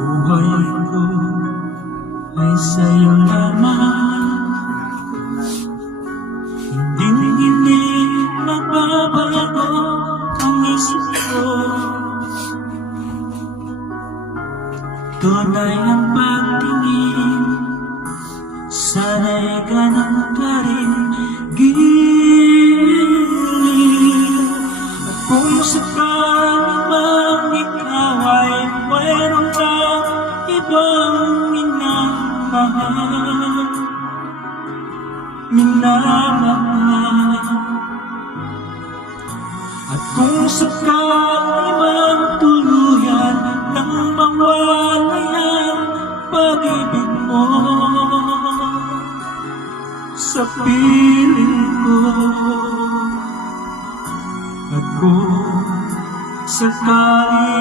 Buhay ko ay sa'yo lamang, hindi magbabago ang isip ko. Tunay ang pagtingin, sana'y ganun ka rin giliw. At kung sakali mang ikaw ay mayroon kang ibang minamahal, at kung sakali mang tuluyan nang mawalay ang pag-ibig mo sa piling ko, at kung sakali